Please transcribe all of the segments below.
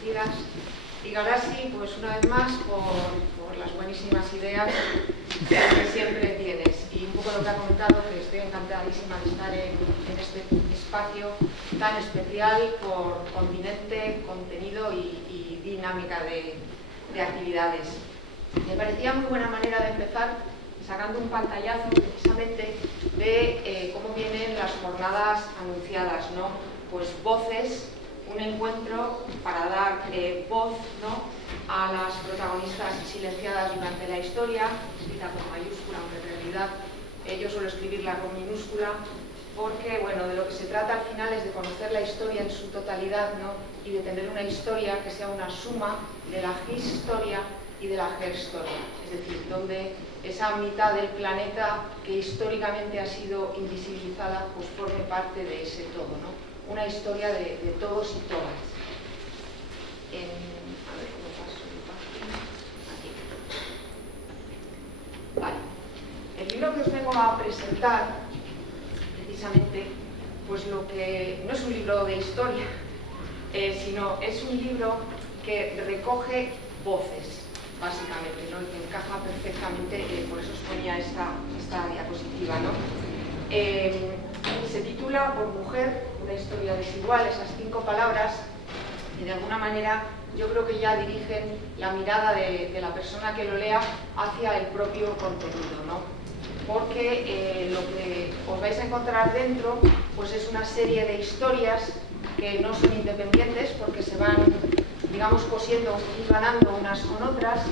Artigas y Galassi, pues una vez más, por las buenísimas ideas que siempre tienes. Y un poco lo que ha comentado, que estoy encantadísima de estar en este espacio tan especial por continente, contenido y dinámica de actividades. Me parecía muy buena manera de empezar sacando un pantallazo precisamente de cómo vienen las jornadas anunciadas, ¿no? Pues voces, un encuentro para dar voz, ¿no?, a las protagonistas silenciadas durante la historia, escrita con mayúscula, aunque en realidad yo suelo escribirla con minúscula, porque bueno, de lo que se trata al final es de conocer la historia en su totalidad, ¿no?, y de tener una historia que sea una suma de la historia y de la herstoria, es decir, donde esa mitad del planeta que históricamente ha sido invisibilizada, pues forme parte de ese todo, ¿no? Una historia de todos y todas. A ver cómo paso de página. Aquí. Vale. El libro que os vengo a presentar, precisamente, pues lo que no es un libro de historia, sino es un libro que recoge voces, básicamente, ¿no?, y que encaja perfectamente, por eso os ponía esta diapositiva, ¿no? Se titula Por mujer, una historia desigual, esas 5 palabras, y de alguna manera yo creo que ya dirigen la mirada de la persona que lo lea hacia el propio contenido, ¿no? Porque lo que os vais a encontrar dentro, pues es una serie de historias que no son independientes porque se van, digamos, cosiendo y ganando unas con otras,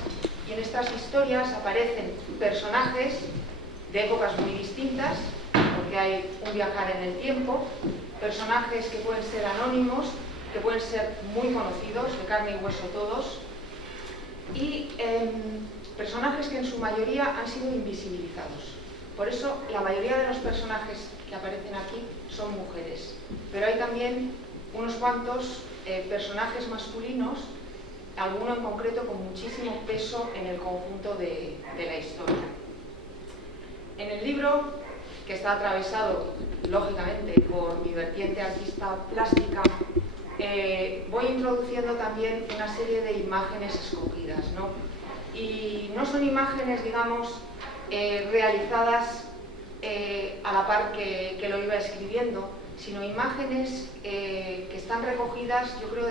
y en estas historias aparecen personajes de épocas muy distintas, porque hay un viajar en el tiempo, personajes que pueden ser anónimos, que pueden ser muy conocidos, de carne y hueso todos, y personajes que en su mayoría han sido invisibilizados. Por eso la mayoría de los personajes que aparecen aquí son mujeres, pero hay también unos cuantos personajes masculinos, alguno en concreto con muchísimo peso en el conjunto de la historia. En el libro, que está atravesado, lógicamente, por mi vertiente artista plástica, voy introduciendo también una serie de imágenes escogidas, ¿no? Y no son imágenes, digamos, realizadas a la par que lo iba escribiendo, sino imágenes que están recogidas, yo creo,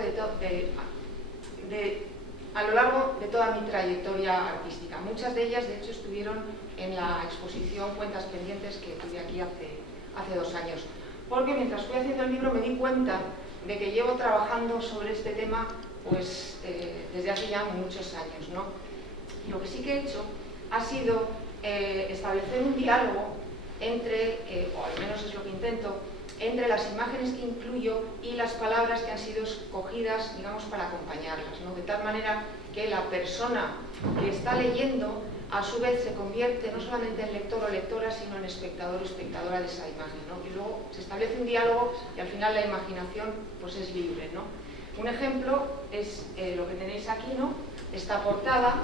a lo largo de toda mi trayectoria artística. Muchas de ellas, de hecho, estuvieron en la exposición Cuentas Pendientes que tuve aquí hace 2 años. Porque mientras fui haciendo el libro me di cuenta de que llevo trabajando sobre este tema pues, desde hace ya muchos años, ¿no? Y lo que sí que he hecho ha sido establecer un diálogo entre, o al menos es lo que intento, entre las imágenes que incluyo y las palabras que han sido escogidas, digamos, para acompañarlas, ¿no? De tal manera que la persona que está leyendo a su vez se convierte no solamente en lector o lectora, sino en espectador o espectadora de esa imagen, ¿no? Y luego se establece un diálogo y al final la imaginación pues es libre, ¿no? Un ejemplo es lo que tenéis aquí, ¿no? Esta portada,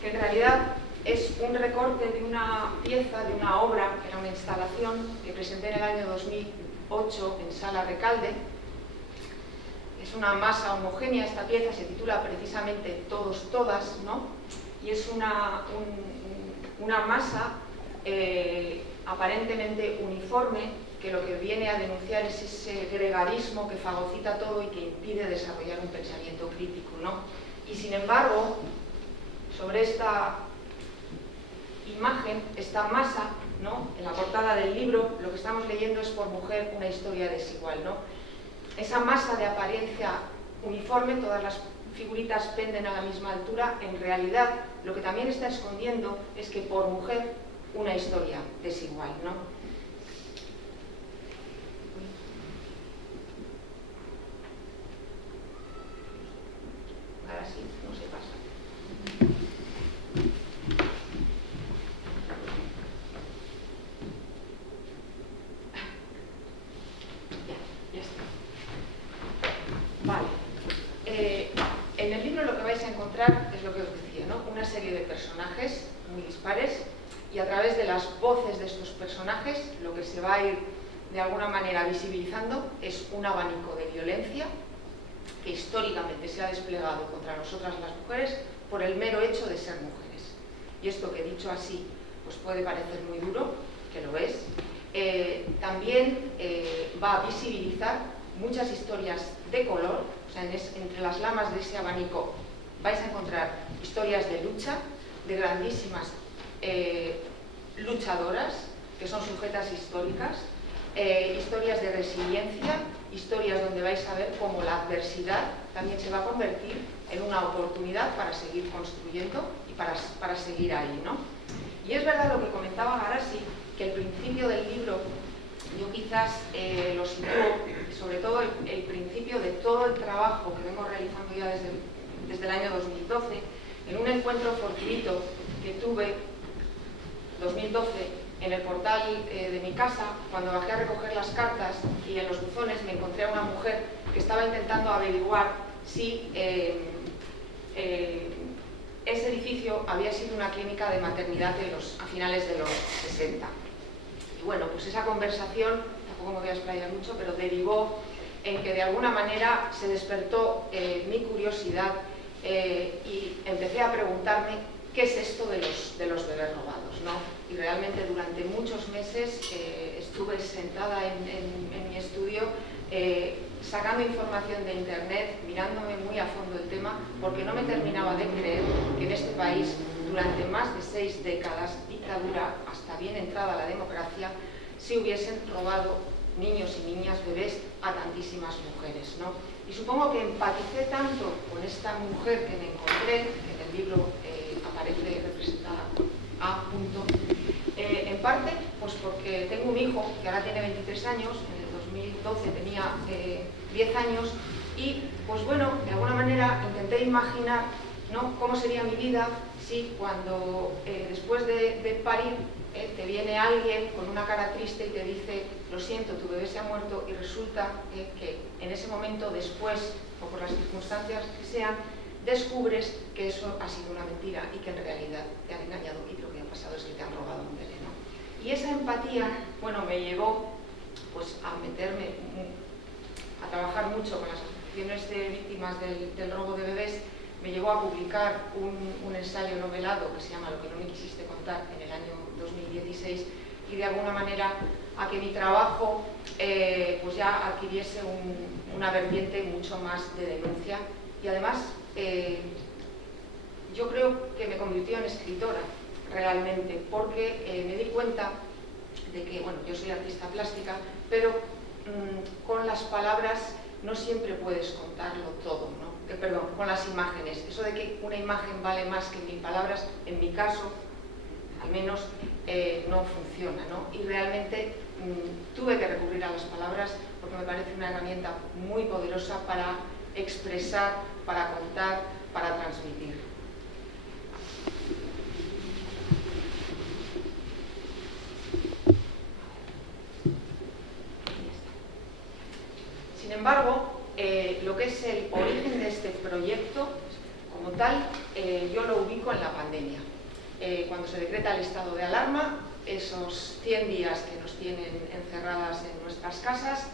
que en realidad es un recorte de una pieza, de una obra, que era una instalación que presenté en el año 2008 en Sala Recalde. Es una masa homogénea, esta pieza se titula precisamente Todos, Todas, ¿no? Y es una masa aparentemente uniforme que lo que viene a denunciar es ese gregarismo que fagocita todo y que impide desarrollar un pensamiento crítico, ¿no? Y sin embargo, sobre esta imagen, esta masa, ¿no?, en la portada del libro, lo que estamos leyendo es Por mujer, una historia desigual, ¿no? Esa masa de apariencia uniforme, todas las figuritas penden a la misma altura, en realidad lo que también está escondiendo es que por mujer, una historia desigual, ¿no? Ahora sí, no se pasa. Ya está. Vale. En el libro lo que vais a encontrar es lo que os decía, ¿no? Una serie de personajes muy dispares y a través de las voces de estos personajes lo que se va a ir de alguna manera visibilizando es un abanico de violencia que históricamente se ha desplegado contra nosotras las mujeres por el mero hecho de ser mujeres. Y esto que dicho así, pues puede parecer muy duro, que lo es, también va a visibilizar muchas historias de color, o sea, entre las lamas de ese abanico vais a encontrar historias de lucha, de grandísimas luchadoras, que son sujetas históricas, historias de resiliencia, historias donde vais a ver cómo la adversidad también se va a convertir en una oportunidad para seguir construyendo y para seguir ahí, ¿no? Y es verdad lo que comentaba Garasi, que el principio del libro yo quizás lo sitúo, sobre todo el principio de todo el trabajo que vengo realizando ya desde el año 2012, en un encuentro fortuito que tuve 2012 en el portal de mi casa, cuando bajé a recoger las cartas y en los buzones me encontré a una mujer que estaba intentando averiguar si ese edificio había sido una clínica de maternidad a finales de los 60. Y bueno, pues esa conversación, tampoco me voy a explayar mucho, pero derivó en que de alguna manera se despertó mi curiosidad y empecé a preguntarme qué es esto de los bebés robados, ¿no? Y realmente durante muchos meses estuve sentada en mi estudio sacando información de internet, mirándome muy a fondo el tema, porque no me terminaba de creer que en este país, durante más de 6 décadas, dictadura hasta bien entrada la democracia, se hubiesen robado niños y niñas, bebés, a tantísimas mujeres, ¿no? Y supongo que empaticé tanto con esta mujer que me encontré, que en el libro aparece representada A. En parte, pues porque tengo un hijo que ahora tiene 23 años, en el 2012 tenía 10 años, y pues bueno, de alguna manera intenté imaginar, ¿no?, cómo sería mi vida si cuando después de parir te viene alguien con una cara triste y te dice: lo siento, tu bebé se ha muerto, y resulta que en ese momento, después, o por las circunstancias que sean, descubres que eso ha sido una mentira y que en realidad te han engañado y lo que ha pasado es que te han robado un bebé, ¿no? Y esa empatía, bueno, me llevó pues a meterme, a trabajar mucho con las asociaciones de víctimas del robo de bebés. Me llevó a publicar un ensayo novelado que se llama Lo que no me quisiste contar, en el año 2016, y de alguna manera a que mi trabajo pues ya adquiriese una vertiente mucho más de denuncia, y además yo creo que me convirtió en escritora realmente, porque me di cuenta de que, bueno, yo soy artista plástica, pero con las palabras no siempre puedes contarlo todo, ¿no? Perdón, con las imágenes. Eso de que una imagen vale más que 1000 palabras, en mi caso, al menos, no funciona, ¿no? Y realmente tuve que recurrir a las palabras porque me parece una herramienta muy poderosa para expresar, para contar, para transmitir. Sin embargo, lo que es el origen de este proyecto, como tal, yo lo ubico en la pandemia. Cuando se decreta el estado de alarma, esos 100 días que nos tienen encerradas en nuestras casas,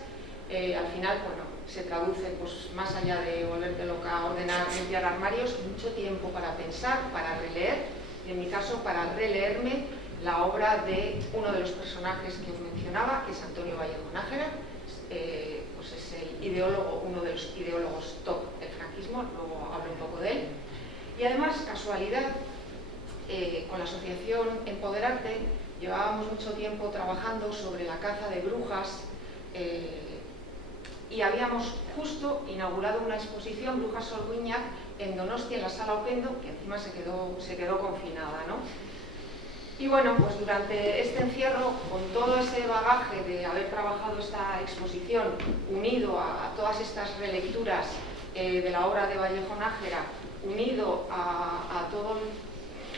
al final, bueno, se traducen, pues, más allá de volverte loca, ordenar, limpiar armarios, mucho tiempo para pensar, para releer, y en mi caso para releerme la obra de uno de los personajes que os mencionaba, que es Antonio Vallejo Nájera. Pues es el ideólogo, uno de los ideólogos top del franquismo, luego hablo un poco de él. Y además, casualidad, con la asociación Empoderarte llevábamos mucho tiempo trabajando sobre la caza de brujas, y habíamos justo inaugurado una exposición, Brujas Solguiñac, en Donostia, en la Sala Oquendo, que encima se quedó confinada, ¿no? Y bueno, pues durante este encierro, con todo ese bagaje de haber trabajado esta exposición, unido a todas estas relecturas de la obra de Vallejo Nájera, unido a todos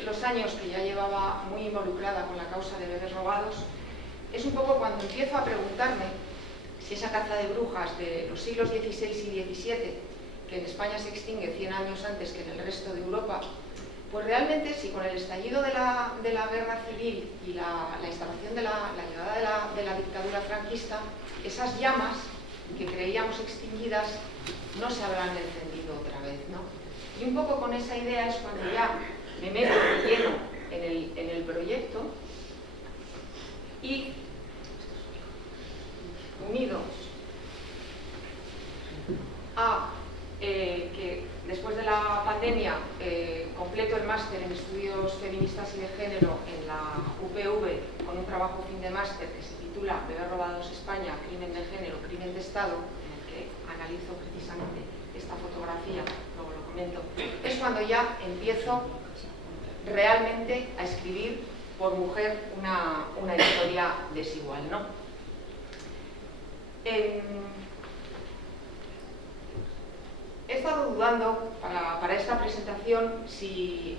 los años que ya llevaba muy involucrada con la causa de bebés robados, es un poco cuando empiezo a preguntarme si esa caza de brujas de los siglos XVI y XVII, que en España se extingue 100 años antes que en el resto de Europa, Pues realmente, si con el estallido de la guerra civil y la instalación de la llegada de la dictadura franquista, esas llamas que creíamos extinguidas no se habrán encendido otra vez, ¿no? Y un poco con esa idea es cuando ya me meto de lleno en el proyecto y, unido a que después de la pandemia completo el máster en estudios feministas y de género en la UPV con un trabajo fin de máster que se titula Bebés robados España, crimen de género, crimen de Estado, en el que analizo precisamente esta fotografía, luego lo comento, es cuando ya empiezo realmente a escribir por mujer una historia desigual, ¿no? He estado dudando para esta presentación si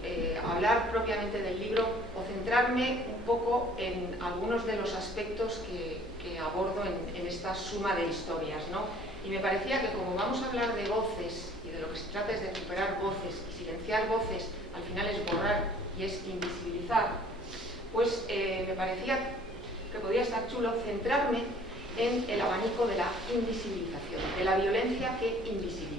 hablar propiamente del libro o centrarme un poco en algunos de los aspectos que abordo en esta suma de historias, ¿no? Y me parecía que como vamos a hablar de voces y de lo que se trata es de recuperar voces y silenciar voces, al final es borrar y es invisibilizar, pues me parecía que podría estar chulo centrarme en el abanico de la invisibilización, de la violencia que invisibiliza.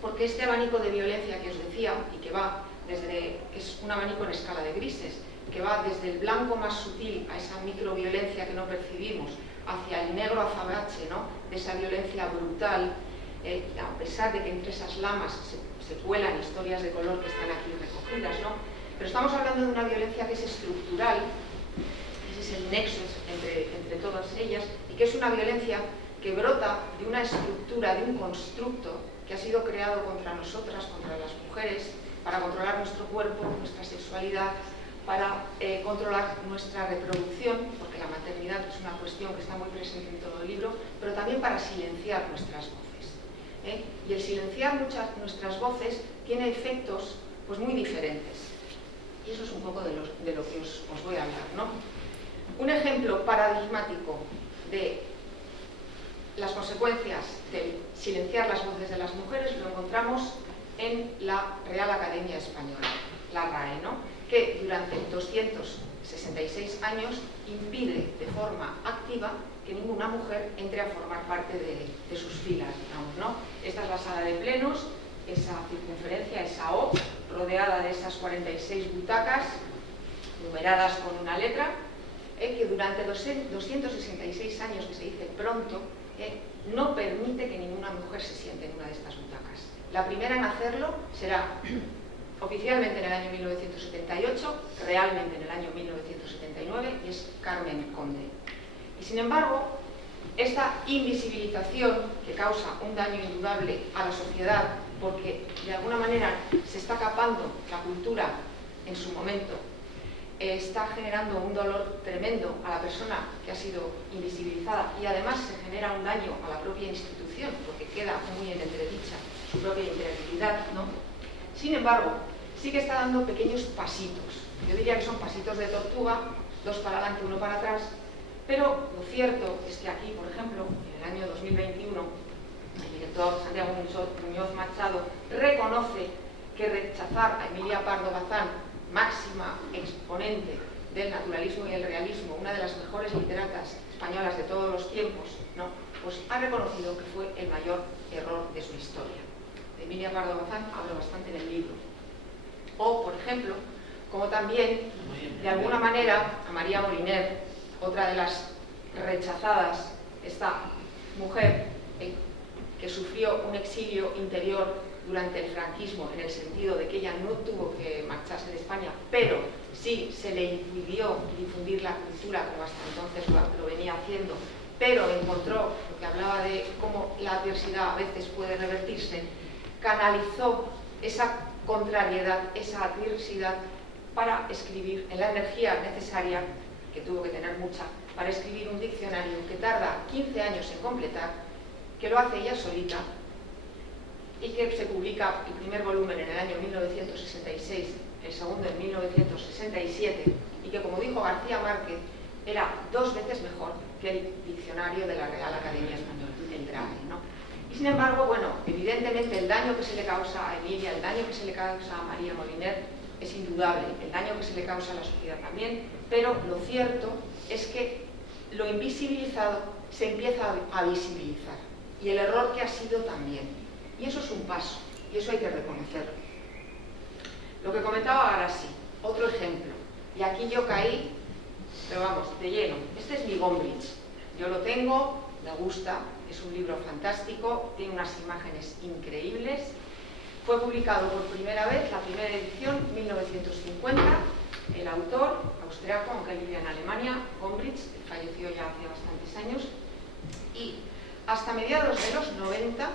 Porque este abanico de violencia que os decía, y que va desde, es un abanico en escala de grises, que va desde el blanco más sutil a esa microviolencia que no percibimos, hacia el negro azabache, ¿no? De esa violencia brutal, a pesar de que entre esas lamas se cuelan historias de color que están aquí recogidas, ¿no? Pero estamos hablando de una violencia que es estructural, ese es el nexo entre todas ellas, y que es una violencia que brota de una estructura, de un constructo que ha sido creado contra nosotras, contra las mujeres, para controlar nuestro cuerpo, nuestra sexualidad, para controlar nuestra reproducción, porque la maternidad es una cuestión que está muy presente en todo el libro, pero también para silenciar nuestras voces. Y el silenciar nuestras voces tiene efectos pues, muy diferentes. Y eso es un poco de lo que os voy a hablar, ¿no? Un ejemplo paradigmático de las consecuencias de silenciar las voces de las mujeres lo encontramos en la Real Academia Española, la RAE, ¿no? Que durante 266 años impide de forma activa que ninguna mujer entre a formar parte de sus filas, digamos, ¿no? Esta es la sala de plenos, esa circunferencia, esa O, rodeada de esas 46 butacas, numeradas con una letra, que durante 266 años, que se dice pronto, no permite que ninguna mujer se siente en una de estas butacas. La primera en hacerlo será oficialmente en el año 1978, realmente en el año 1979, y es Carmen Conde. Y sin embargo, esta invisibilización que causa un daño indudable a la sociedad, porque de alguna manera se está capando la cultura en su momento, está generando un dolor tremendo a la persona que ha sido invisibilizada y además se genera un daño a la propia institución porque queda muy en entredicha su propia integridad, ¿no? Sin embargo, sí que está dando pequeños pasitos. Yo diría que son pasitos de tortuga, 2 para adelante, 1 para atrás, pero lo cierto es que aquí, por ejemplo, en el año 2021, el director Santiago Muñoz Machado reconoce que rechazar a Emilia Pardo Bazán, máxima exponente del naturalismo y el realismo, una de las mejores literatas españolas de todos los tiempos, ¿no? Pues ha reconocido que fue el mayor error de su historia. De Emilia Pardo Bazán hablo bastante en el libro. O, por ejemplo, como también, de alguna manera, a María Moliner, otra de las rechazadas, esta mujer que sufrió un exilio interior durante el franquismo, en el sentido de que ella no tuvo que marcharse de España, pero sí se le impidió difundir la cultura como hasta entonces lo venía haciendo, pero encontró, lo que hablaba de cómo la adversidad a veces puede revertirse, canalizó esa contrariedad, esa adversidad para escribir en la energía necesaria, que tuvo que tener mucha, para escribir un diccionario que tarda 15 años en completar, que lo hace ella solita, y que se publica el primer volumen en el año 1966, el segundo en 1967, y que, como dijo García Márquez, era 2 veces mejor que el diccionario de la Real Academia Española, el DRAE, ¿no? Y sin embargo, bueno, evidentemente el daño que se le causa a Emilia, el daño que se le causa a María Moliner, es indudable, el daño que se le causa a la sociedad también, pero lo cierto es que lo invisibilizado se empieza a visibilizar, y el error que ha sido también. Y eso es un paso, y eso hay que reconocerlo. Lo que comentaba Garasi, otro ejemplo, y aquí yo caí, pero vamos, de lleno. Este es mi Gombrich, yo lo tengo, me gusta, es un libro fantástico, tiene unas imágenes increíbles. Fue publicado por primera vez, la primera edición, 1950, el autor, austriaco, aunque vivía en Alemania, Gombrich, falleció ya hace bastantes años, y hasta mediados de los 90,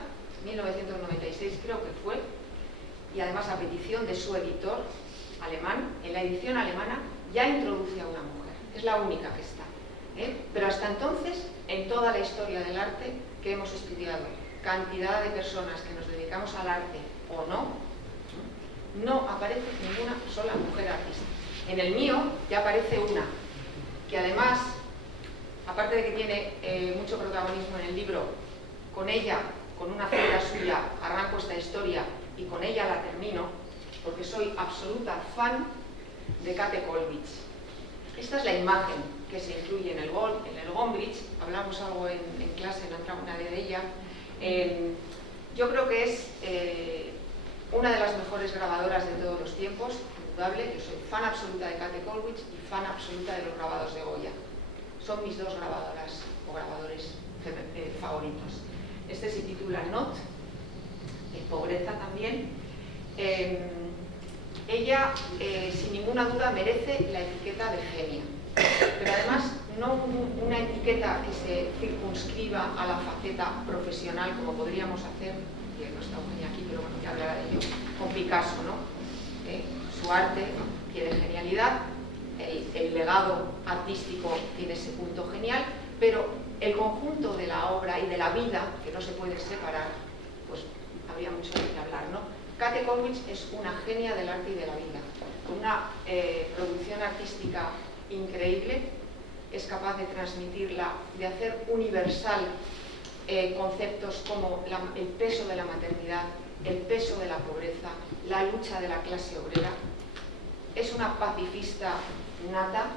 1996 creo que fue, y además a petición de su editor alemán, en la edición alemana ya introduce a una mujer, es la única que está. Pero hasta entonces, en toda la historia del arte que hemos estudiado, cantidad de personas que nos dedicamos al arte o no aparece ninguna sola mujer artista. En el mío ya aparece una, que además, aparte de que tiene mucho protagonismo en el libro, con ella, con una cita suya, arranco esta historia y con ella la termino, porque soy absoluta fan de Käthe Kollwitz. Esta es la imagen que se incluye en el Gombrich, hablamos algo en clase, en una de ella. Yo creo que es una de las mejores grabadoras de todos los tiempos, indudable. Yo soy fan absoluta de Käthe Kollwitz y fan absoluta de los grabados de Goya. Son mis dos grabadoras o grabadores favoritos. Este se titula Not, en pobreza también. Ella, sin ninguna duda, merece la etiqueta de genia, pero además no una etiqueta que se circunscriba a la faceta profesional, como podríamos hacer, que no está Eugenia aquí, pero bueno, ya hablará de ello, con Picasso, ¿no? Su arte tiene genialidad, el legado artístico tiene ese punto genial, pero el conjunto de la obra y de la vida, que no se puede separar, pues habría mucho de qué hablar, ¿no? Käthe Kollwitz es una genia del arte y de la vida, con una producción artística increíble, es capaz de transmitirla, de hacer universal conceptos como el peso de la maternidad, el peso de la pobreza, la lucha de la clase obrera. Es una pacifista nata,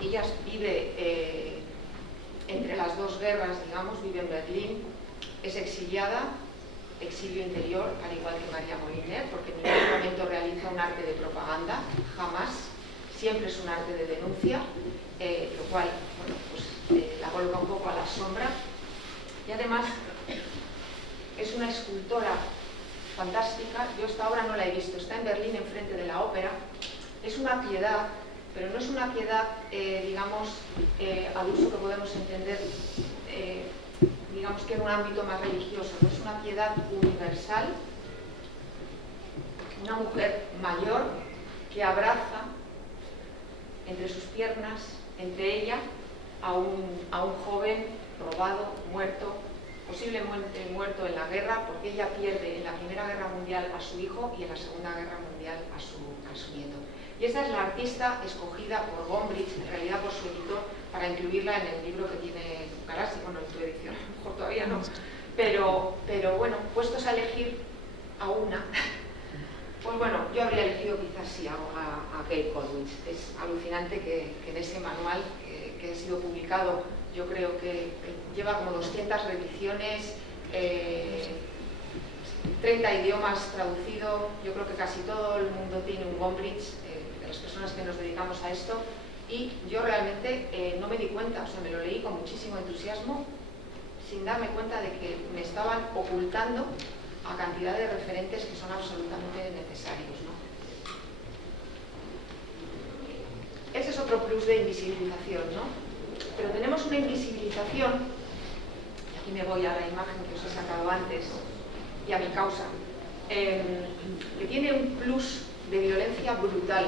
ella vive entre las dos guerras, digamos, vive en Berlín, es exiliada, exilio interior, al igual que María Moliner, porque en ningún momento realiza un arte de propaganda, jamás, siempre es un arte de denuncia, lo cual, bueno, pues, la coloca un poco a la sombra, y además es una escultora fantástica. Yo esta obra no la he visto, está en Berlín, enfrente de la ópera. Es una piedad, pero no es una piedad, digamos, al uso que podemos entender, digamos que en un ámbito más religioso, no es una piedad universal, una mujer mayor que abraza entre sus piernas, entre ella, a un joven robado, muerto, posiblemente muerto en la guerra, porque ella pierde en la Primera Guerra Mundial a su hijo y en la Segunda Guerra Mundial a su nieto. Y esta es la artista escogida por Gombrich, en realidad por su editor, para incluirla en el libro que tiene Garasi, bueno, en tu edición, a lo mejor todavía no, pero bueno, puestos a elegir a una, pues bueno, yo habría elegido quizás sí a Käthe Kollwitz. Es alucinante que en ese manual que ha sido publicado, yo creo que lleva como 200 reediciones, 30 idiomas traducido, yo creo que casi todo el mundo tiene un Gombrich, de las personas que nos dedicamos a esto, y yo realmente no me di cuenta, o sea, me lo leí con muchísimo entusiasmo, sin darme cuenta de que me estaban ocultando a cantidad de referentes que son absolutamente necesarios, ¿no? Ese es otro plus de invisibilización, ¿no? Pero tenemos una invisibilización, y aquí me voy a la imagen que os he sacado antes, y a mi causa, que tiene un plus de violencia brutal,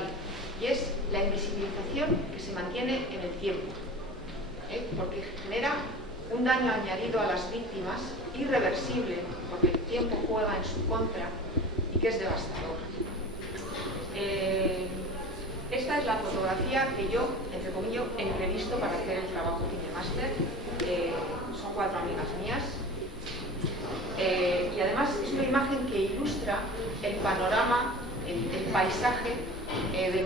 y es la invisibilización que se mantiene en el tiempo, porque genera un daño añadido a las víctimas, irreversible, porque el tiempo juega en su contra y que es devastador. Esta es la fotografía que yo, entre comillas, he previsto para hacer el trabajo Cinemaster. Son 4 amigas mías. Y además es una imagen que ilustra el panorama, el paisaje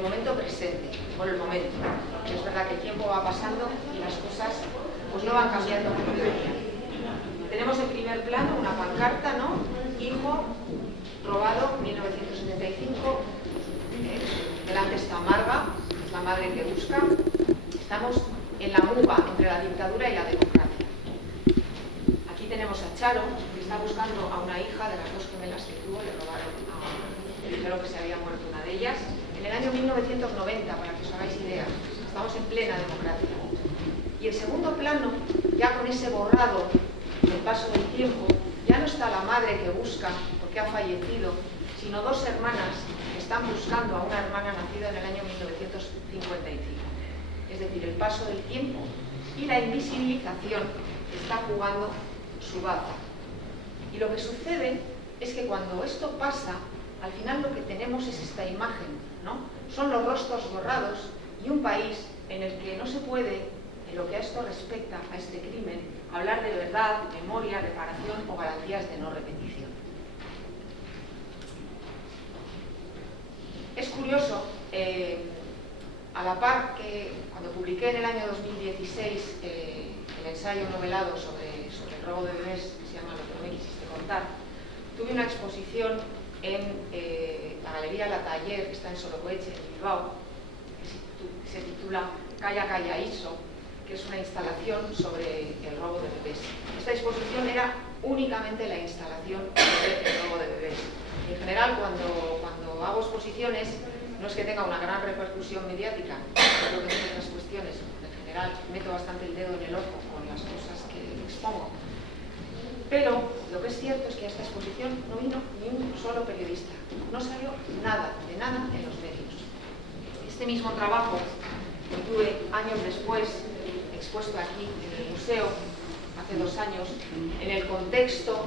momento presente, por el momento. Es verdad que el tiempo va pasando y las cosas pues no van cambiando como deberían. Tenemos en primer plano una pancarta, ¿no? Hijo robado, 1975. Delante está Marga, es la madre que busca. Estamos en la muga entre la dictadura y la democracia. Aquí tenemos a Charo, que está buscando a una hija de las dos gemelas que tuvo, le robaron le dijeron que se había muerto una de ellas. En el año 1990, para que os hagáis idea, estamos en plena democracia. Y en segundo plano, ya con ese borrado del paso del tiempo, ya no está la madre que busca porque ha fallecido, sino dos hermanas que están buscando a una hermana nacida en el año 1955. Es decir, el paso del tiempo y la invisibilización está jugando su baza. Y lo que sucede es que cuando esto pasa, al final lo que tenemos es esta imagen, ¿no? Son los rostros borrados y un país en el que no se puede, en lo que a esto respecta, a este crimen, hablar de verdad, memoria, reparación o garantías de no repetición. Es curioso, a la par que cuando publiqué en el año 2016 el ensayo novelado sobre el robo de bebés, que se llama Lo que no me quisiste contar, tuve una exposición en la Galería La Taller, que está en Solocoetxe, en Bilbao, que se titula Calla, calla, Iso, que es una instalación sobre el robo de bebés. Esta exposición era únicamente la instalación sobre el robo de bebés. En general, cuando hago exposiciones, no es que tenga una gran repercusión mediática, creo que son otras cuestiones. En general, meto bastante el dedo en el ojo con las cosas que expongo. Pero lo que es cierto es que a esta exposición no vino ni un solo periodista. No salió nada, de nada en los medios. Este mismo trabajo lo tuve años después, expuesto aquí en el museo, hace 2 años, en el contexto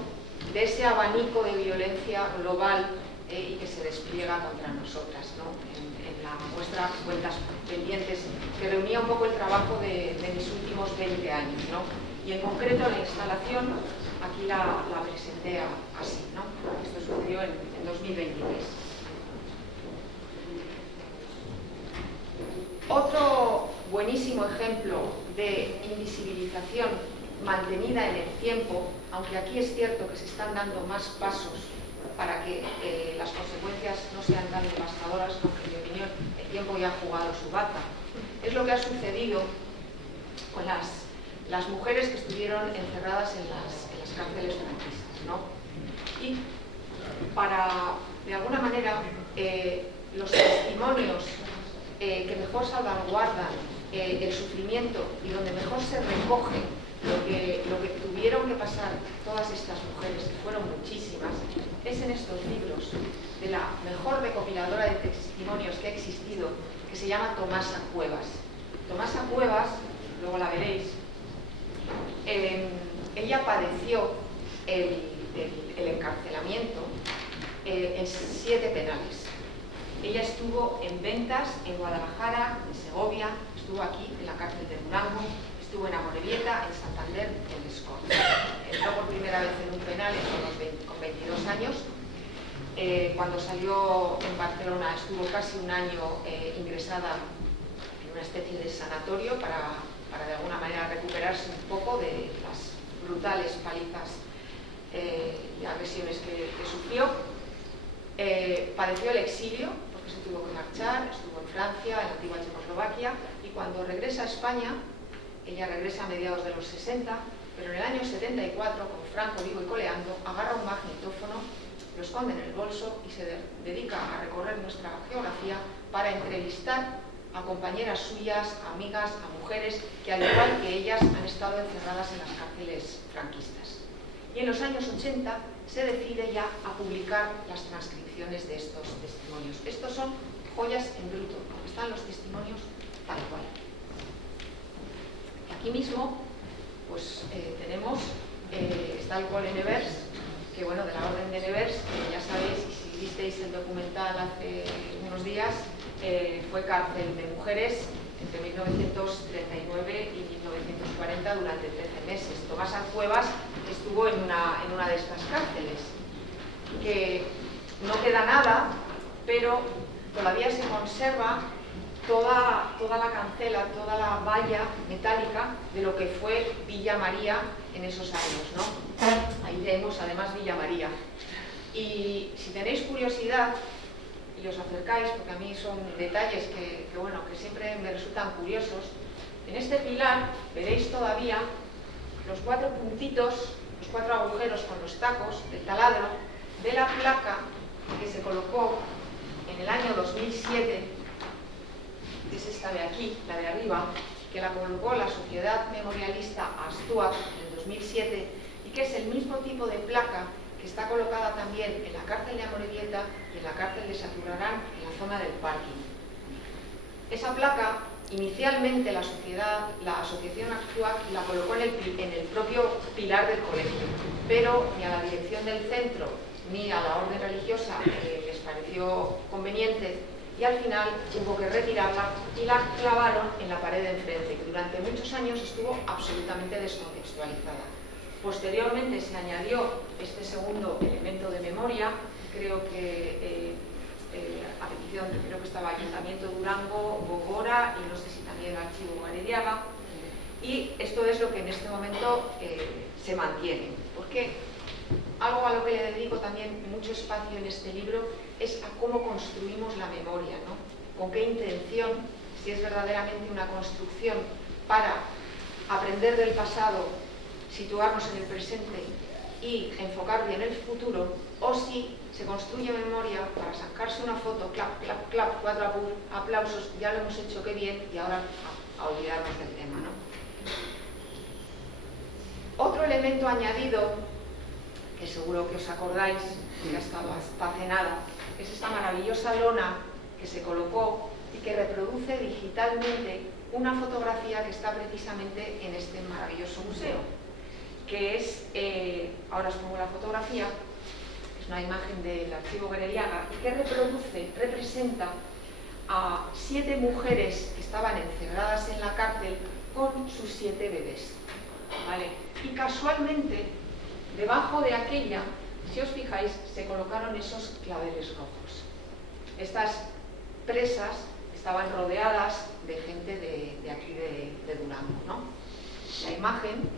de ese abanico de violencia global y que se despliega contra nosotras, ¿no? En la muestra Cuentas Pendientes, que reunía un poco el trabajo de mis últimos 20 años, ¿no? Y en concreto la instalación, aquí la presenté así, ¿no? Esto sucedió en 2023. Otro buenísimo ejemplo de invisibilización mantenida en el tiempo, aunque aquí es cierto que se están dando más pasos para que las consecuencias no sean tan devastadoras, aunque en mi opinión el tiempo ya ha jugado su baza, es lo que ha sucedido con las mujeres que estuvieron encerradas en las cárceles franquistas, ¿no? Y para, de alguna manera, los testimonios que mejor salvaguardan el sufrimiento y donde mejor se recoge lo que tuvieron que pasar todas estas mujeres, que fueron muchísimas, es en estos libros de la mejor recopiladora de testimonios que ha existido, que se llama Tomasa Cuevas. Tomasa Cuevas, luego la veréis, ella padeció el encarcelamiento en 7 penales. Ella estuvo en Ventas, en Guadalajara, en Segovia, estuvo aquí en la cárcel de Durango, estuvo en Amorebieta, en Santander, en Escort. Entró por primera vez en un penal con 22 años. Cuando salió en Barcelona estuvo casi un año ingresada en una especie de sanatorio para de alguna manera recuperarse un poco de las brutales palizas y agresiones que sufrió. Padeció el exilio porque se tuvo que marchar, estuvo en Francia, en la antigua Checoslovaquia, y cuando regresa a España, ella regresa a mediados de los 60, pero en el año 74, con Franco vivo y coleando, agarra un magnetófono, lo esconde en el bolso y se dedica a recorrer nuestra geografía para entrevistar a compañeras suyas, a amigas, a mujeres que al igual que ellas han estado encerradas en las cárceles franquistas. Y en los años 80 se decide ya a publicar las transcripciones de estos testimonios. Estos son joyas en bruto, están los testimonios tal cual. Aquí mismo pues tenemos, está el Col Nevers, que bueno, de la Orden de Nevers, ya sabéis, y si visteis el documental hace unos días, fue cárcel de mujeres entre 1939 y 1940 durante 13 meses. Tomasa Cuevas estuvo en una de estas cárceles, que no queda nada, pero todavía se conserva toda la cancela, toda la valla metálica de lo que fue Villa María en esos años, ¿no? Ahí vemos además Villa María. Y si tenéis curiosidad y os acercáis, porque a mí son detalles que siempre me resultan curiosos, en este pilar veréis todavía los 4 puntitos, los 4 agujeros con los tacos del taladro de la placa que se colocó en el año 2007, que es esta de aquí, la de arriba, que la colocó la Sociedad Memorialista Astuat en el 2007 y que es el mismo tipo de placa que está colocada también en la cárcel de Amorebieta y en la cárcel de Saturarán, en la zona del parking. Esa placa, inicialmente la asociación Astuat la colocó en el propio pilar del colegio, pero ni a la dirección del centro ni a la orden religiosa les pareció conveniente y al final hubo que retirarla y la clavaron en la pared de enfrente, que durante muchos años estuvo absolutamente descontextualizada. Posteriormente se añadió este segundo elemento de memoria, creo que a petición, creo que estaba Ayuntamiento de Durango, Gogora y no sé si también Archivo Garediaga, y esto es lo que en este momento se mantiene. Porque algo a lo que le dedico también mucho espacio en este libro es a cómo construimos la memoria, ¿no? Con qué intención, si es verdaderamente una construcción para aprender del pasado, situarnos en el presente y enfocar bien el futuro, o si se construye memoria para sacarse una foto, clap, clap, clap, 4 aplausos, ya lo hemos hecho, qué bien, y ahora a olvidarnos del tema, ¿no? Otro elemento añadido, que seguro que os acordáis, que ha estado hasta hace nada, es esta maravillosa lona que se colocó y que reproduce digitalmente una fotografía que está precisamente en este maravilloso museo, que es, ahora os pongo la fotografía, es una imagen del Archivo Garediaga y que representa a 7 mujeres que estaban encerradas en la cárcel con sus 7 bebés, ¿vale? Y casualmente, debajo de aquella, si os fijáis, se colocaron esos claveles rojos. Estas presas estaban rodeadas de gente de aquí de Durango, ¿no? La imagen,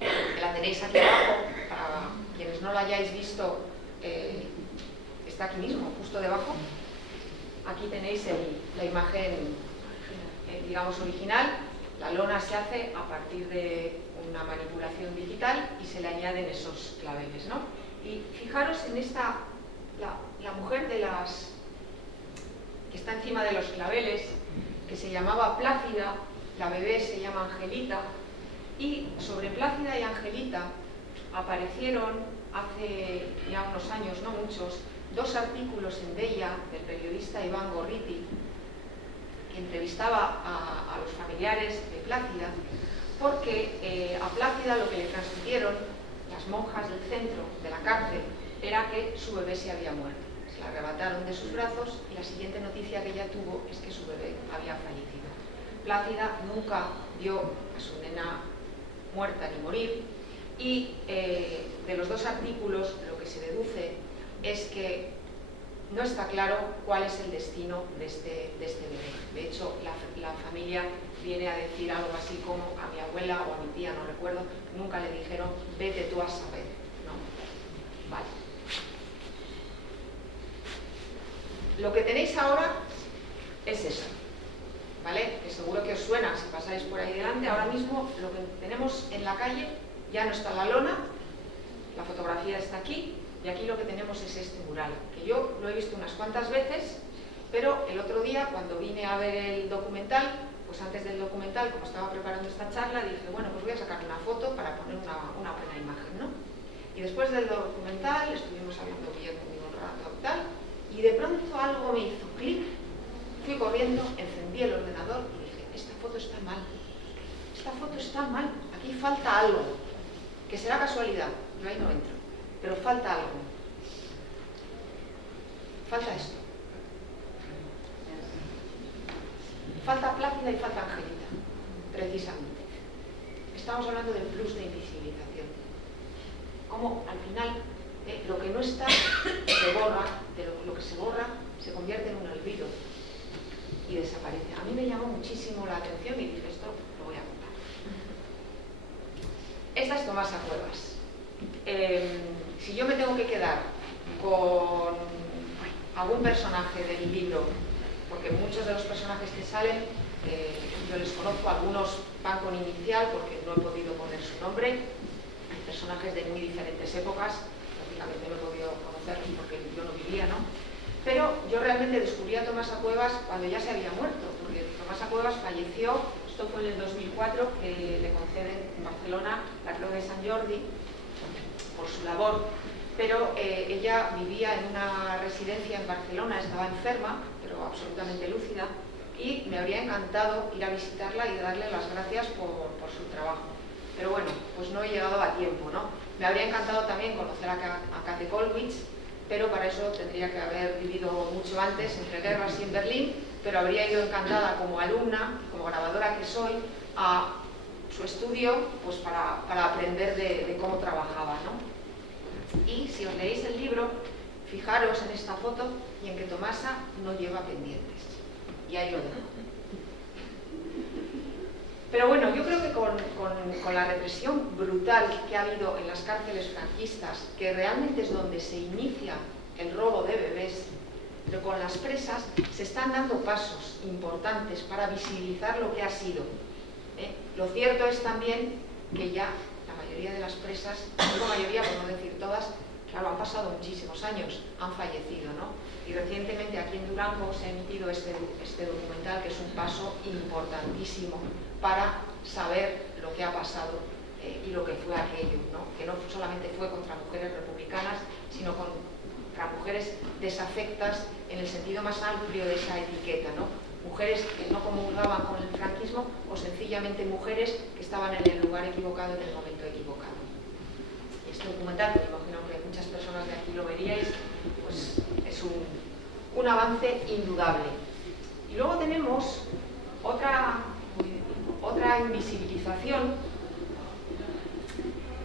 que la tenéis aquí abajo, para quienes no la hayáis visto, está aquí mismo, justo debajo. Aquí tenéis la imagen, digamos, original. La lona se hace a partir de una manipulación digital y se le añaden esos claveles, ¿no? Y fijaros en esta, la mujer que está encima de los claveles, que se llamaba Plácida, la bebé se llama Angelita, y sobre Plácida y Angelita aparecieron hace ya unos años, no muchos, 2 artículos en Bella del periodista Iván Gorriti, que entrevistaba a los familiares de Plácida, porque a Plácida lo que le transmitieron las monjas del centro de la cárcel era que su bebé se había muerto. Se la arrebataron de sus brazos y la siguiente noticia que ella tuvo es que su bebé había fallecido. Plácida nunca vio a su nena muerta ni morir y de los 2 artículos lo que se deduce es que no está claro cuál es el destino de este bebé. De hecho, la familia viene a decir algo así como a mi abuela o a mi tía, no recuerdo, nunca le dijeron vete tú a saber, ¿no? Vale. Lo que tenéis ahora es eso, ¿vale? Que seguro que os suena si pasáis por ahí delante. Ahora mismo lo que tenemos en la calle ya no está la lona, la fotografía está aquí. Y aquí lo que tenemos es este mural, que yo lo he visto unas cuantas veces, pero el otro día, cuando vine a ver el documental, pues antes del documental, como estaba preparando esta charla, dije, bueno, pues voy a sacar una foto para poner una buena imagen, ¿no? Y después del documental, estuvimos hablando bien conmigo un rato y tal, y de pronto algo me hizo clic, fui corriendo, encendí el ordenador y dije, esta foto está mal, aquí falta algo, que será casualidad, yo ahí no entro. Pero falta algo. Falta esto. Falta Plácida y falta Angelita, precisamente. Estamos hablando del plus de invisibilización. Como al final lo que no está se borra, de lo que se borra se convierte en un olvido y desaparece. A mí me llamó muchísimo la atención y dije, esto lo voy a contar. Esta es Tomasa Cuevas. Si yo me tengo que quedar con algún personaje del libro, porque muchos de los personajes que salen yo les conozco, algunos van con inicial porque no he podido poner su nombre, hay personajes de muy diferentes épocas, prácticamente no he podido conocerlos porque yo no vivía, ¿no? Pero yo realmente descubrí a Tomasa Cuevas cuando ya se había muerto, porque Tomasa Cuevas falleció, esto fue en el 2004, que le conceden en Barcelona la Creu de Sant Jordi por su labor, pero ella vivía en una residencia en Barcelona, estaba enferma, pero absolutamente lúcida, y me habría encantado ir a visitarla y darle las gracias por su trabajo. Pero bueno, pues no he llegado a tiempo, ¿no? Me habría encantado también conocer a Kate Kollwitz, pero para eso tendría que haber vivido mucho antes, entre guerras y en Berlín, pero habría ido encantada como alumna, como grabadora que soy, a su estudio, pues para aprender de cómo trabajaba, ¿no? Y si os leéis el libro, fijaros en esta foto y en que Tomasa no lleva pendientes. Y ahí lo dejo. Pero bueno, yo creo que con la represión brutal que ha habido en las cárceles franquistas, que realmente es donde se inicia el robo de bebés, pero con las presas se están dando pasos importantes para visibilizar lo que ha sido. Lo cierto es también que ya la mayoría de las presas, digo mayoría por no decir todas, claro, han pasado muchísimos años, han fallecido, ¿no? Y recientemente aquí en Durango se ha emitido este documental, que es un paso importantísimo para saber lo que ha pasado y lo que fue aquello, ¿no? Que no solamente fue contra mujeres republicanas, sino contra mujeres desafectas en el sentido más amplio de esa etiqueta, ¿no? Mujeres que no comulgaban con el franquismo o sencillamente mujeres que estaban en el lugar equivocado en el momento equivocado. Y este documental, que me imagino que muchas personas de aquí lo veríais, pues es un avance indudable. Y luego tenemos otra invisibilización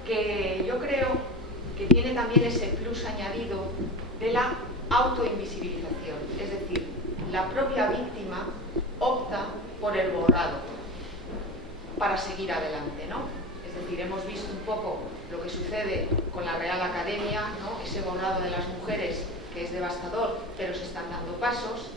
que yo creo que tiene también ese plus añadido de la autoinvisibilización, es decir, la propia víctima opta por el borrado para seguir adelante, ¿no? Es decir, hemos visto un poco lo que sucede con la Real Academia, ¿no? Ese borrado de las mujeres que es devastador, pero se están dando pasos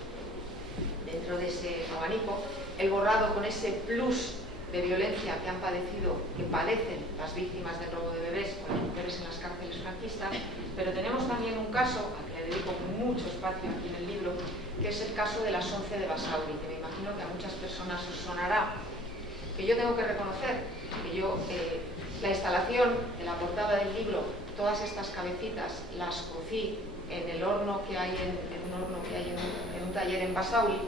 dentro de ese abanico, el borrado con ese plus de violencia que han padecido, que padecen las víctimas del robo de bebés o las mujeres en las cárceles franquistas, pero tenemos también un caso, al que le dedico mucho espacio aquí en el libro, que es el caso de las 11 de Basauri, que me imagino que a muchas personas os sonará, que yo tengo que reconocer, que yo, la instalación de la portada del libro, todas estas cabecitas las cocí en el horno que hay en un taller en Basauri,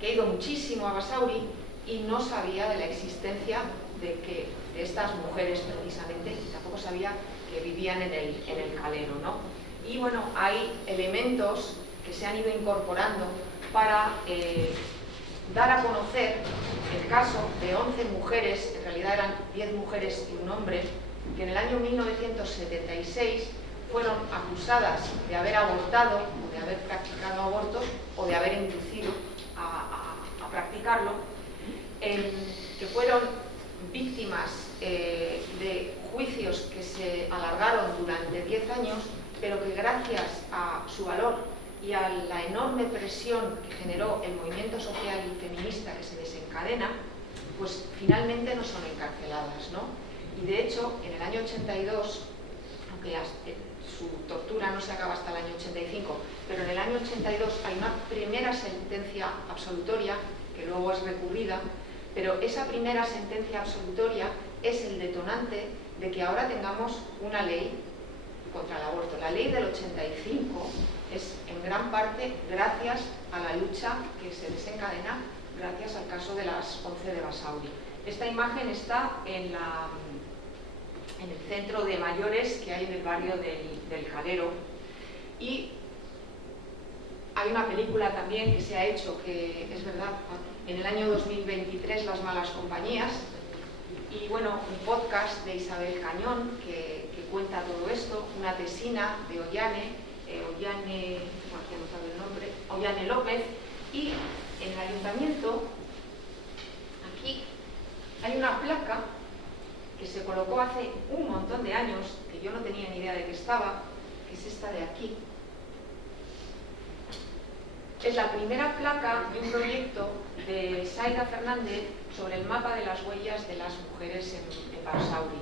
que he ido muchísimo a Basauri y no sabía de la existencia de estas mujeres precisamente, y tampoco sabía que vivían en el calero, ¿no? Y bueno, hay elementos que se han ido incorporando para dar a conocer el caso de 11 mujeres, en realidad eran 10 mujeres y un hombre, que en el año 1976 fueron acusadas de haber abortado o de haber practicado abortos o de haber inducido a practicarlo, que fueron víctimas de juicios que se alargaron durante 10 años, pero que gracias a su valor y a la enorme presión que generó el movimiento social y feminista que se desencadena, pues finalmente no son encarceladas, ¿no? Y de hecho, en el año 82, aunque su tortura no se acaba hasta el año 85, pero en el año 82 hay una primera sentencia absolutoria, que luego es recurrida, pero esa primera sentencia absolutoria es el detonante de que ahora tengamos una ley contra el aborto. La ley del 85 es en gran parte gracias a la lucha que se desencadena gracias al caso de las 11 de Basauri. Esta imagen está en el centro de mayores que hay en el barrio del Calero, y hay una película también que se ha hecho, que es verdad, en el año 2023, Las malas compañías, y bueno, un podcast de Isabel Cañón que cuenta todo esto, una tesina de Ollane Ollane López, y en el ayuntamiento, aquí, hay una placa que se colocó hace un montón de años, que yo no tenía ni idea de que estaba, que es esta de aquí. Es la primera placa de un proyecto de Saida Fernández sobre el mapa de las huellas de las mujeres en Basauri,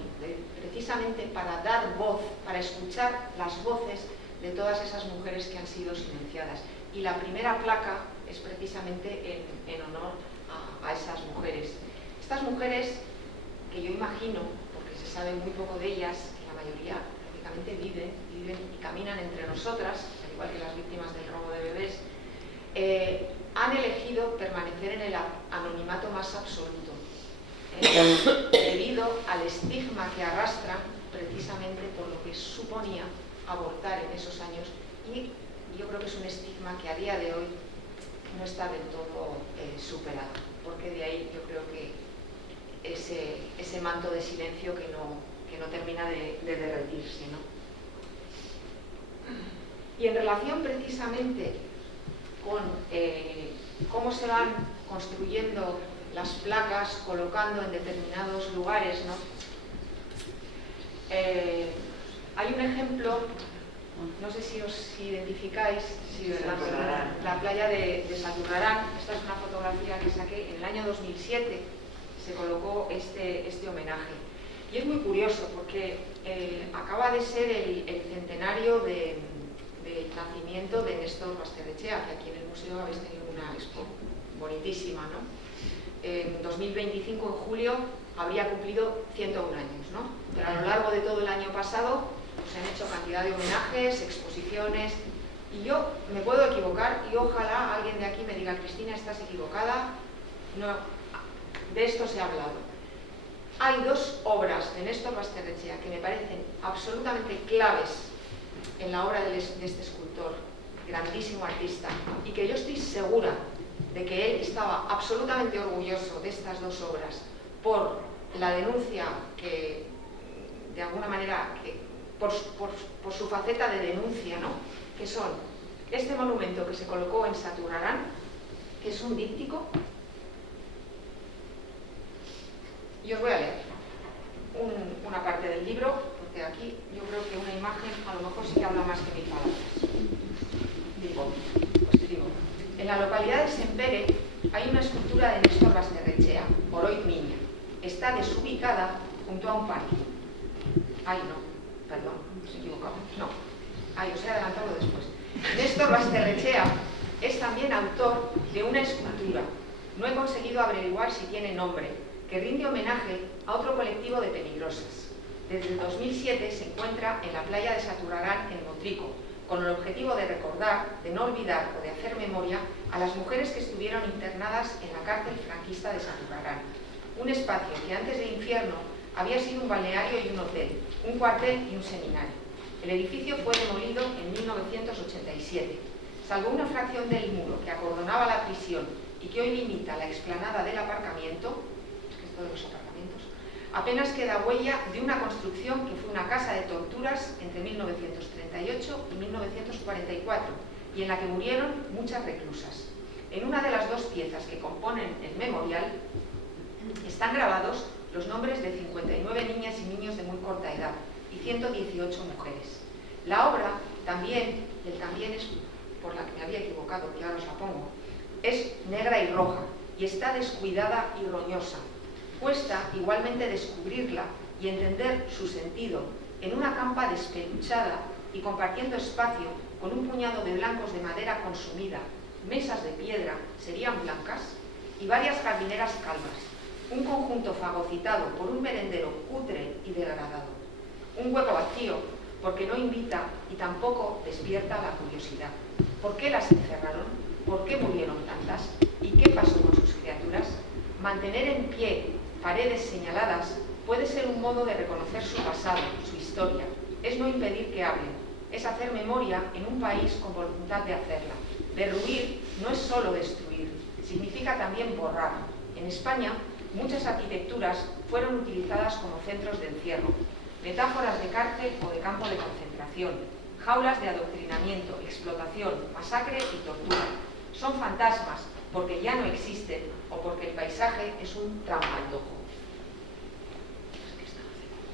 precisamente para dar voz, para escuchar las voces de todas esas mujeres que han sido silenciadas. Y la primera placa es precisamente en honor a esas mujeres. Estas mujeres, que yo imagino, porque se sabe muy poco de ellas, que la mayoría prácticamente viven y caminan entre nosotras, al igual que las víctimas del robo de bebés, han elegido permanecer en el anonimato más absoluto, debido al estigma que arrastran precisamente por lo que suponía abortar en esos años, y yo creo que es un estigma que a día de hoy no está del todo superado, porque de ahí yo creo que ese manto de silencio que no termina de derretirse, ¿no? Y en relación precisamente con cómo se van construyendo las placas, colocando en determinados lugares, ¿no? Hay un ejemplo, no sé si os identificáis, la playa de Saturrarán. Esta es una fotografía que saqué en el año 2007, se colocó este homenaje. Y es muy curioso porque acaba de ser el centenario del nacimiento de Néstor Basterrechea, que aquí en el museo habéis tenido una expo bonitísima, ¿no? En 2025, en julio, habría cumplido 101 años, ¿no? Pero a lo largo de todo el año pasado se han hecho cantidad de homenajes, exposiciones, y yo me puedo equivocar, y ojalá alguien de aquí me diga: Cristina, estás equivocada, no, de esto se ha hablado. Hay dos obras de Néstor Basterrechea que me parecen absolutamente claves en la obra de este escultor, grandísimo artista, y que yo estoy segura de que él estaba absolutamente orgulloso de estas dos obras por la denuncia que, de alguna manera, por su faceta de denuncia, ¿no? Que son este monumento que se colocó en Saturrarán, que es un díptico, y os voy a leer una parte del libro, porque aquí yo creo que una imagen a lo mejor sí que habla más que mil palabras. Digo, en la localidad de Sempere hay una escultura de Néstor Basterrechea, Oroit Miña. Está desubicada junto a un parque. Ay, no, perdón, os he equivocado. No, os he adelantado después. Néstor Basterrechea es también autor de una escultura, no he conseguido averiguar si tiene nombre, que rinde homenaje a otro colectivo de peligrosas. Desde el 2007 se encuentra en la playa de Saturrarán, en Motrico, con el objetivo de recordar, de no olvidar o de hacer memoria a las mujeres que estuvieron internadas en la cárcel franquista de Saturrarán, un espacio que antes de Infierno había sido un balneario y un hotel, un cuartel y un seminario. El edificio fue demolido en 1987. Salvo una fracción del muro que acordonaba la prisión y que hoy limita la explanada del aparcamiento, es que esto de los aparcamientos, apenas queda huella de una construcción que fue una casa de torturas entre 1938 y 1944 y en la que murieron muchas reclusas. En una de las dos piezas que componen el memorial están grabados los nombres de 59 niñas y niños de muy corta edad y 118 mujeres. La obra también, y el también es por la que me había equivocado, que ahora os la pongo, es negra y roja y está descuidada y roñosa. Cuesta igualmente descubrirla y entender su sentido en una campa despeluchada y compartiendo espacio con un puñado de blancos de madera consumida, mesas de piedra, serían blancas, y varias jardineras calvas. Un conjunto fagocitado por un merendero cutre y degradado. Un hueco vacío porque no invita y tampoco despierta la curiosidad. ¿Por qué las encerraron? ¿Por qué murieron tantas? ¿Y qué pasó con sus criaturas? Mantener en pie paredes señaladas puede ser un modo de reconocer su pasado, su historia. Es no impedir que hablen. Es hacer memoria en un país con voluntad de hacerla. Derruir no es solo destruir, significa también borrar. En España, muchas arquitecturas fueron utilizadas como centros de encierro, metáforas de cárcel o de campo de concentración, jaulas de adoctrinamiento, explotación, masacre y tortura. Son fantasmas porque ya no existen o porque el paisaje es un trampantojo.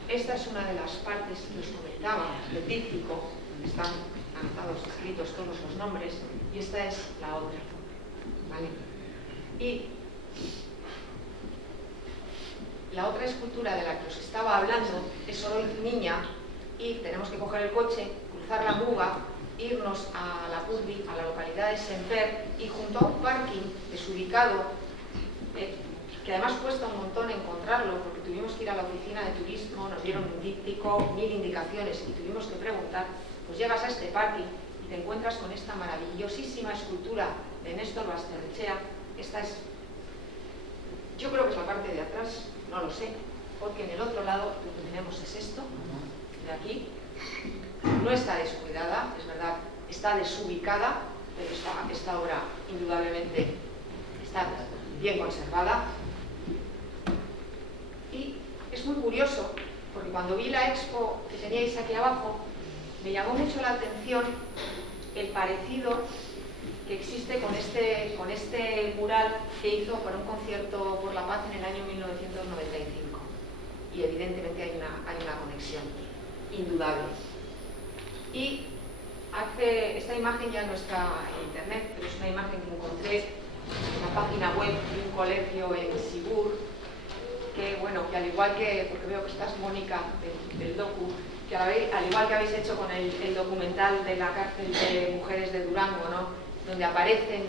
Esta es una de las partes que os comentaba del díptico, están anotados, escritos todos los nombres, y esta es la otra, ¿vale? Y la otra escultura de la que os estaba hablando es Oroiz Niña, y tenemos que coger el coche, cruzar la Muga, irnos a la Purdi, a la localidad de Semper, y junto a un parking desubicado, que además cuesta un montón encontrarlo, porque tuvimos que ir a la oficina de turismo, nos dieron un díptico, 1000 indicaciones, y tuvimos que preguntar, pues llegas a este parking y te encuentras con esta maravillosísima escultura de Néstor Basterrechea. Esta es, yo creo que es la parte de atrás, no lo sé, porque en el otro lado lo que tenemos es esto, de aquí. No está descuidada, es verdad, está desubicada, pero esta obra indudablemente está bien conservada. Y es muy curioso, porque cuando vi la expo que teníais aquí abajo, me llamó mucho la atención el parecido que existe con este mural que hizo para un concierto por la paz en el año 1995. Y evidentemente hay una conexión indudable. Y esta imagen ya no está en internet, pero es una imagen que encontré en la página web de un colegio en Sibur, que bueno, que al igual que, porque veo que estás Mónica del docu, que al igual que habéis hecho con el documental de la cárcel de mujeres de Durango, ¿no?, donde aparecen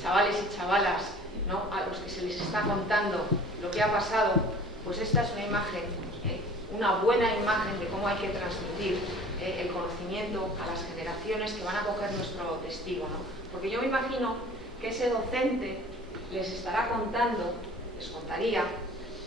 chavales y chavalas, ¿no?, a los que se les está contando lo que ha pasado, pues esta es una imagen, una buena imagen de cómo hay que transmitir el conocimiento a las generaciones que van a coger nuestro testigo, ¿no? Porque yo me imagino que ese docente les estará contando, les contaría,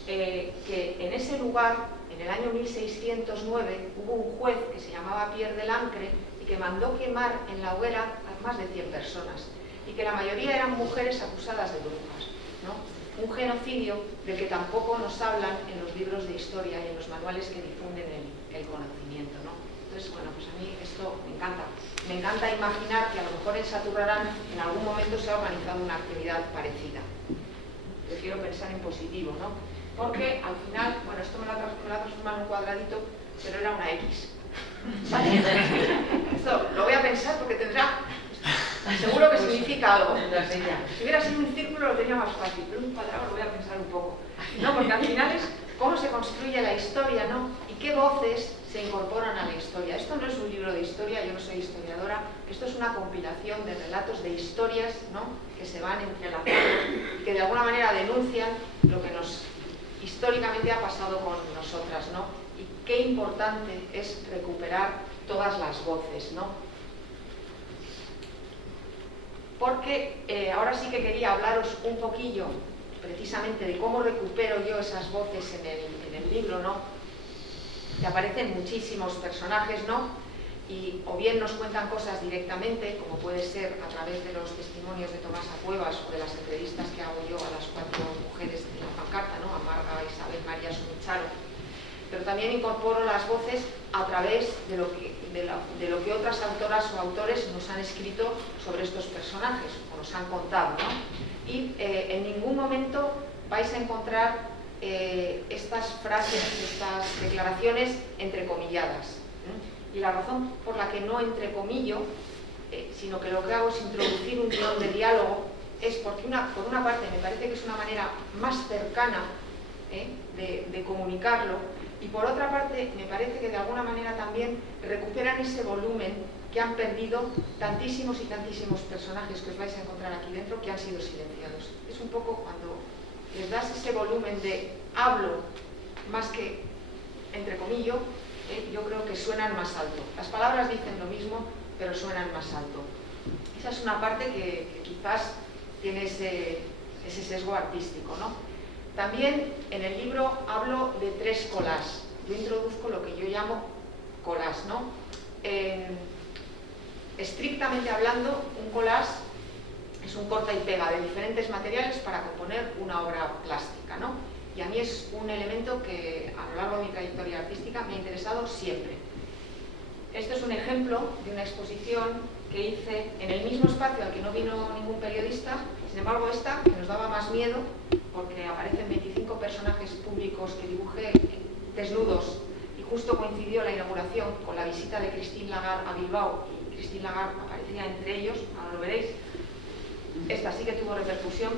que en ese lugar, en el año 1609, hubo un juez que se llamaba Pierre de Lancre y que mandó quemar en la hoguera a más de 100 personas, y que la mayoría eran mujeres acusadas de brujas, ¿no? Un genocidio del que tampoco nos hablan en los libros de historia y en los manuales que difunden el conocimiento, ¿no? Entonces, bueno, pues a mí esto me encanta. Me encanta imaginar que a lo mejor en Saturrarán en algún momento se ha organizado una actividad parecida. Prefiero pensar en positivo, ¿no? Porque al final, bueno, esto me lo ha transformado en un cuadradito, pero era una X. ¿Vale? Esto lo voy a pensar porque tendrá, seguro que significa algo. Si hubiera sido un círculo lo tenía más fácil, pero un cuadrado lo voy a pensar un poco. No, porque al final es cómo se construye la historia, ¿no? Y qué voces se incorporan a la historia. Esto no es un libro de historia, yo no soy historiadora, esto es una compilación de relatos de historias, ¿no?, que se van entrelazando y que de alguna manera denuncian lo que nos históricamente ha pasado con nosotras, ¿no? Y qué importante es recuperar todas las voces, ¿no? Porque ahora sí que quería hablaros un poquillo precisamente de cómo recupero yo esas voces en el libro, ¿no? Que aparecen muchísimos personajes, ¿no? Y o bien nos cuentan cosas directamente, como puede ser a través de los testimonios de Tomasa Cuevas o de las entrevistas que hago yo a las 4 mujeres de la pancarta, ¿no?, a Marga, Isabel, María, Sumicharo. Pero también incorporo las voces a través de lo que otras autoras o autores nos han escrito sobre estos personajes, o nos han contado, ¿no? Y en ningún momento vais a encontrar estas frases, estas declaraciones entrecomilladas. Y la razón por la que no entrecomillo, sino que lo que hago es introducir un guión de diálogo, es porque por una parte me parece que es una manera más cercana de comunicarlo, y por otra parte me parece que de alguna manera también recuperan ese volumen que han perdido tantísimos y tantísimos personajes que os vais a encontrar aquí dentro, que han sido silenciados. Es un poco cuando les das ese volumen de hablo más que entrecomillo, yo creo que suenan más alto. Las palabras dicen lo mismo, pero suenan más alto. Esa es una parte que quizás tiene ese sesgo artístico, ¿no? También en el libro hablo de 3 collages. Yo introduzco lo que yo llamo collages, ¿no? Estrictamente hablando, un collage es un corta y pega de diferentes materiales para componer una obra plástica, ¿no? Y a mí es un elemento que a lo largo de mi trayectoria artística me ha interesado siempre. Esto es un ejemplo ejemplo de una exposición que hice en el mismo espacio al que no vino ningún periodista. Sin embargo, esta, que nos daba más miedo, porque aparecen 25 personajes públicos que dibujé desnudos, y justo coincidió la inauguración con la visita de Christine Lagarde a Bilbao, y Christine Lagarde aparecía entre ellos, ahora lo veréis. Esta sí que tuvo repercusión,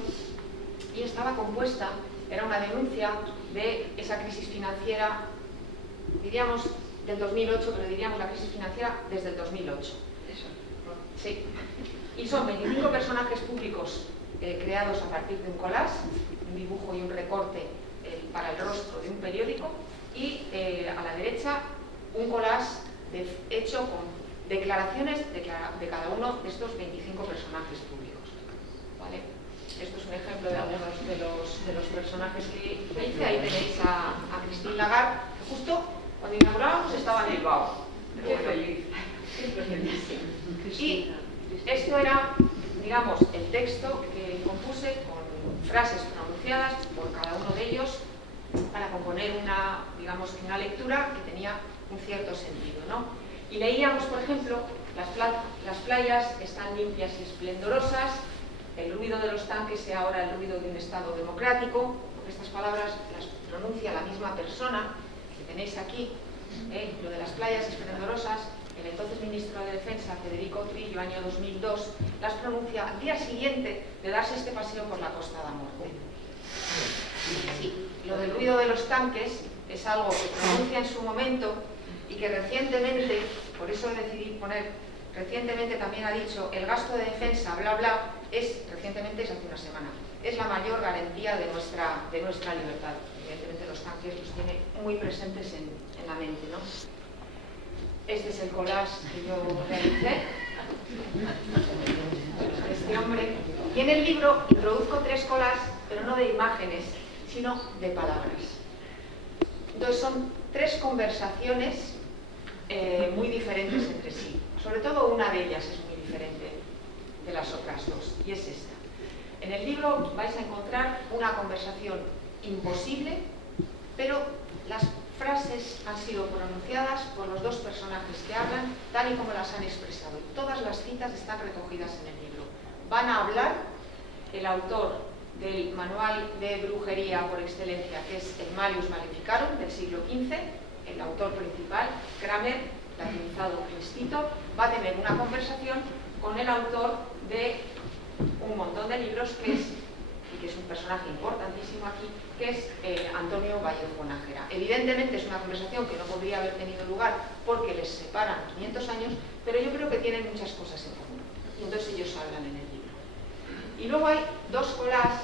y estaba compuesta, era una denuncia de esa crisis financiera, diríamos del 2008, pero diríamos la crisis financiera desde el 2008. Eso. Sí. Y son 25 personajes públicos creados a partir de un collage, un dibujo y un recorte para el rostro de un periódico, y a la derecha un collage hecho con declaraciones de cada uno de estos 25 personajes públicos. ¿Vale? Esto es un ejemplo de algunos de los personajes que hice. Ahí tenéis a Christine Lagarde, que justo cuando inaugurábamos estaba en Bilbao. Qué feliz. Y esto era, digamos, el texto que compuse con frases pronunciadas por cada uno de ellos para componer una, digamos, una lectura que tenía un cierto sentido, ¿no? Y leíamos, por ejemplo, las playas están limpias y esplendorosas, el ruido de los tanques sea ahora el ruido de un Estado democrático, porque estas palabras las pronuncia la misma persona que tenéis aquí, lo de las playas esplendorosas. El entonces ministro de Defensa, Federico Trillo, año 2002, las pronuncia al día siguiente de darse este paseo por la Costa da Morte. Sí, lo del ruido de los tanques es algo que pronuncia en su momento y que recientemente, por eso decidí poner, recientemente también ha dicho, el gasto de defensa, bla, bla, recientemente es hace una semana, es la mayor garantía de nuestra libertad. Evidentemente los tanques los tiene muy presentes en la mente, ¿no? Este es el collage que yo realicé, este hombre. Y en el libro introduzco 3 collages, pero no de imágenes, sino de palabras. Entonces son 3 conversaciones muy diferentes entre sí. Sobre todo una de ellas es muy diferente de las otras 2, y es esta. En el libro vais a encontrar una conversación imposible, pero las frases han sido pronunciadas por los 2 personajes que hablan tal y como las han expresado. Todas las citas están recogidas en el libro. Van a hablar el autor del manual de brujería por excelencia, que es el Malleus Maleficarum del siglo XV, el autor principal, Kramer, latinizado Instituto, va a tener una conversación con el autor de un montón de libros, que es un personaje importantísimo aquí, que es Antonio Vallejo Nájera. Evidentemente es una conversación que no podría haber tenido lugar porque les separan 500 años, pero yo creo que tienen muchas cosas en común. Y entonces ellos hablan en el libro. Y luego hay 2 collages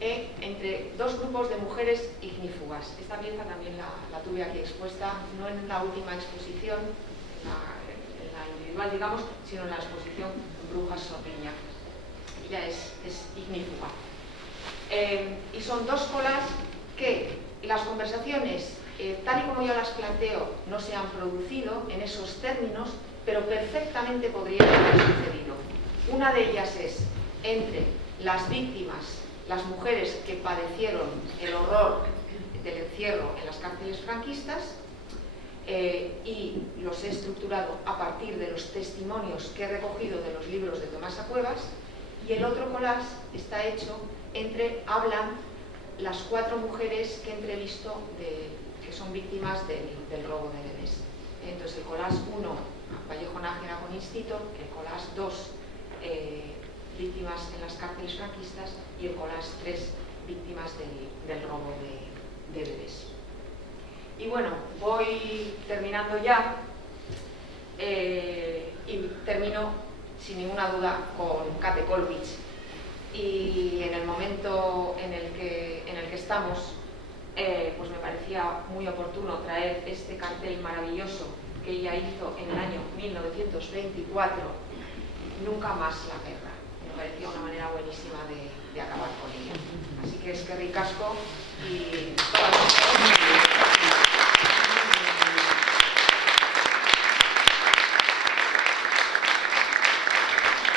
entre 2 grupos de mujeres ignífugas. Esta pieza también la tuve aquí expuesta, no en la última exposición, en la individual, digamos, sino en la exposición Brujas Sorriña. Ella es ignífuga. Y son 2 collages que las conversaciones, tal y como yo las planteo, no se han producido en esos términos, pero perfectamente podrían haber sucedido. Una de ellas es entre las víctimas, las mujeres que padecieron el horror del encierro en las cárceles franquistas, y los he estructurado a partir de los testimonios que he recogido de los libros de Tomasa Cuevas, y el otro collage está hecho hablan las 4 mujeres que he entrevisto que son víctimas del robo de bebés. Entonces el collage 1, Vallejo Nájera con Instituto, el collage 2, víctimas en las cárceles franquistas, y el collage 3, víctimas del robo de bebés. Y bueno, voy terminando ya, y termino sin ninguna duda con Kate Kollwitz. Y en el momento en el que estamos, pues me parecía muy oportuno traer este cartel maravilloso que ella hizo en el año 1924, Nunca más la guerra. Me parecía una manera buenísima de acabar con ella. Así que eskerrik asko y